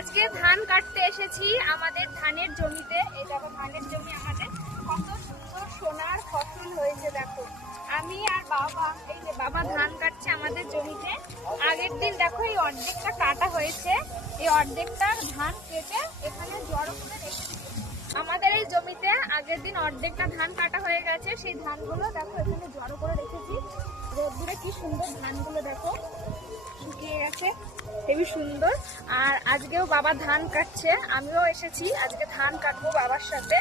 আজকে ধান কাটতে এসেছি আমাদের ধানের জমিতে। এই দেখো ধানের জমি আমাদের কত সুন্দর সোনার ফসল হয়েছে। দেখো আমি আর বাবা, এই যে বাবা ধান কাটছে আমাদের জমিতে। আগের দিন দেখো এই অর্ধেকটা কাটা হয়েছে, এই অর্ধেকটার ধান কেটে এখানে জড়ো করে রেখেছি। আমাদের এই জমিতে আগের দিন অর্ধেকটা ধান কাটা হয়ে গেছে, সেই ধানগুলো দেখো এখানে জড়ো করে রেখেছি। রোদ্দুরে কি সুন্দর ধানগুলো দেখো শুকিয়ে গেছে, হেবি সুন্দর। আর আজকেও বাবা ধান কাটছে, আমিও এসেছি আজকে ধান কাটবো বাবার সাথে।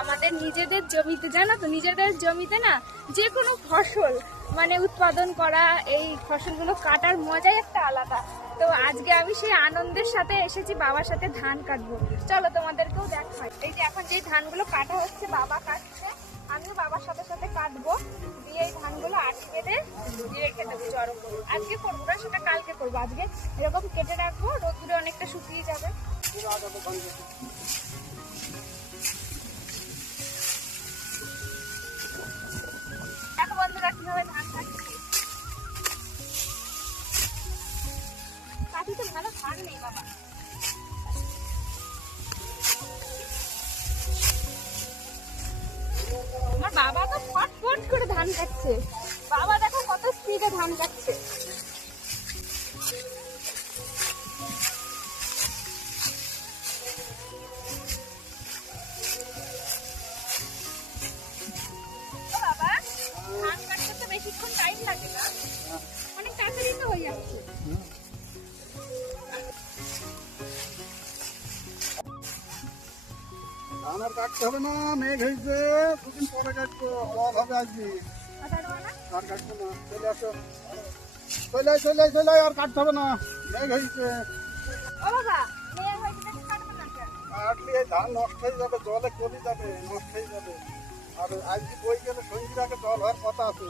আমাদের নিজেদের জমিতে, জানো তো নিজেদের জমিতে না যে কোনো ফসল মানে উৎপাদন করা, এই ফসলগুলো কাটার মজাই একটা আলাদা। তো আজকে আমি সেই আনন্দের সাথে এসেছি বাবার সাথে ধান কাটবো। চলো তোমাদেরকেও দেখাই। এই যে এখন যে ধানগুলো কাটা হচ্ছে বাবা কাটছে, আমিও বাবার সাথে সাথে কাটবো, দিয়ে এই ধানগুলো আটকে রেখে দেবো জড়ো করে। আজকে করবো না, সেটা কালকে করবো। আজকে এরকম কেটে রাখবো, রোদ্দুরে অনেকটা শুকিয়ে যাবে। দেখো বন্ধুরা কিভাবে ধান কাটছি। কাঠিতে ভালো ধান নেই বাবা। আমার বাবা তো ফটফট করে ধান কাটছে। বাবা দেখো কত স্পিডে ধান কাটছে। বাবা ধান কাটতে তো বেশিক্ষণ টাইম লাগে না, অনেক তাড়াতাড়ি তো হয়ে যাচ্ছে। ধান আর কাটতে হবে না, মেঘ হয়েছে, দুদিন পরে কাটবো, হওয়া হবে আজকে। আর কাটবো না, চলে আসো, চলে আর কাটতে হবে না, মেঘ হয়েছে। ও বাবা মেয়ে হয়েছে কাটবে না কেন? কাটলে এই ধান নষ্ট হয়ে যাবে, জলে কমে যাবে, নষ্ট হয়ে যাবে। আর আজকে বই গেলে সঙ্গীর আগে জল হওয়ার কথা আছে।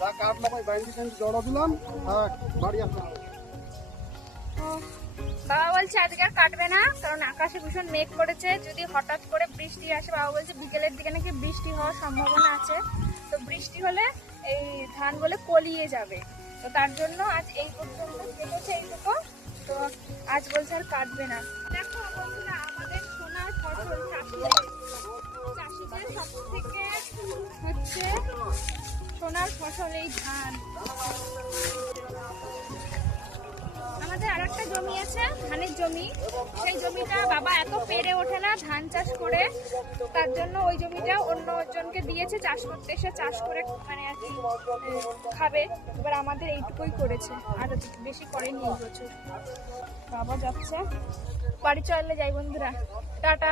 যা কাটলাম ওই বাইন্দি জড়ো দিলাম, থাক বাড়ি আসলাম। বাবা বলছে আজকে আর কাটবে না, কারণ আকাশে ভীষণ মেঘ করেছে, যদি হঠাৎ করে বৃষ্টি আসে। বাবা বলছে বিকেলের দিকে নাকি বৃষ্টি হওয়ার সম্ভাবনা আছে, তো বৃষ্টি হলে এই ধান বলে কলিয়ে যাবে। তো তার জন্য আজ এই পর্যন্ত কেটেছে এইটুকু, তো আজ বলছে আর কাটবে না। দেখো বন্ধুরা আমাদের সোনার ফসল চাষিদের সব থেকে হচ্ছে সোনার ফসল এই ধান। আমাদের আর একটা জমি আছে ধানের জমি, সেই জমিটা বাবা এত পেরে ওঠে না ধান চাষ করে, তার জন্য ওই জমিটা অন্য জনকে দিয়েছে চাষ করতে, এসে চাষ করে মানে আর কি খাবে। এবার আমাদের এইটুকুই করেছে, আর বেশি করেনি এই বছর। বাবা যাচ্ছে, বাড়ি চলে যাই বন্ধুরা, টাটা।